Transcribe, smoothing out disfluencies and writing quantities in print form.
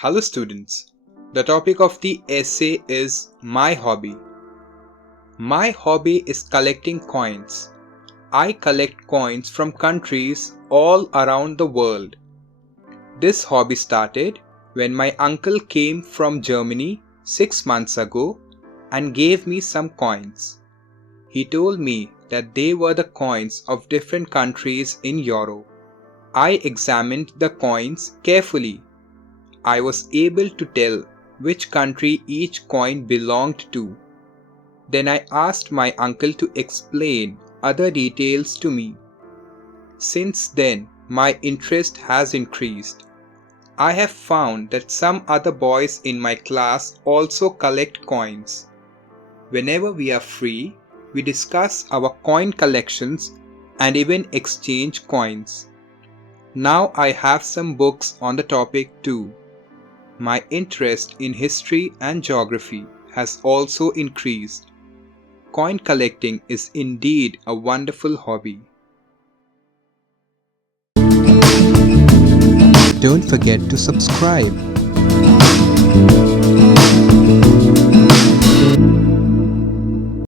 Hello students, the topic of the essay is my hobby. My hobby is collecting coins. I collect coins from countries all around the world. This hobby started when my uncle came from Germany 6 months ago and gave me some coins. He told me that they were the coins of different countries in Europe. I examined the coins carefully. I was able to tell which country each coin belonged to. Then I asked my uncle to explain other details to me. Since then, my interest has increased. I have found that some other boys in my class also collect coins. Whenever we are free, we discuss our coin collections and even exchange coins. Now I have some books on the topic too. My interest in history and geography has also increased. Coin collecting is indeed a wonderful hobby. Don't forget to subscribe.